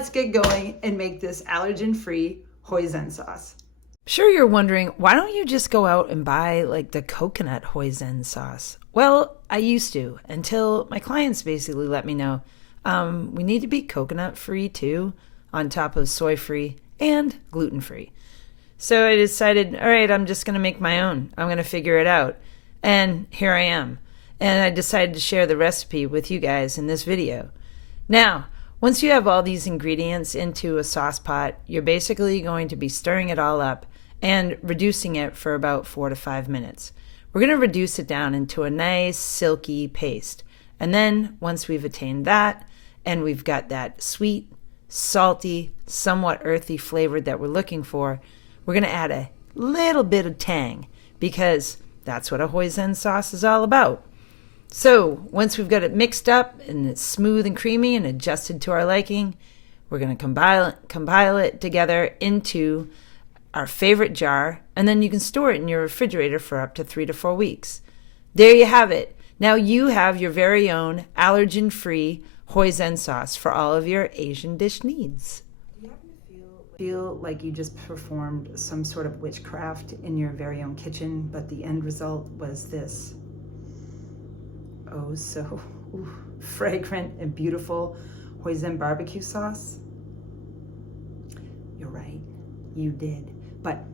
let's get going and make this allergen-free hoisin sauce. Sure, you're wondering, why don't you just go out and buy like the coconut hoisin sauce? Well, I used to until my clients basically let me know we need to be coconut free too, on top of soy free and gluten free. So I decided, all right, I'm just going to make my own. I'm going to figure it out. And here I am. And I decided to share the recipe with you guys in this video. Now, once you have all these ingredients into a sauce pot, you're basically going to be stirring it all up and reducing it for about 4 to 5 minutes. We're going to reduce it down into a nice silky paste. And then once we've attained that, and we've got that sweet, salty, somewhat earthy flavor that we're looking for, we're going to add a little bit of tang, because that's what a hoisin sauce is all about. So once we've got it mixed up and it's smooth and creamy and adjusted to our liking, we're going to compile it together into our favorite jar, and then you can store it in your refrigerator for up to 3 to 4 weeks. There you have it. Now you have your very own allergen-free hoisin sauce for all of your Asian dish needs. Do you happen to feel like you just performed some sort of witchcraft in your very own kitchen, but the end result was this oh so fragrant and beautiful hoisin barbecue sauce? You're right, you did. But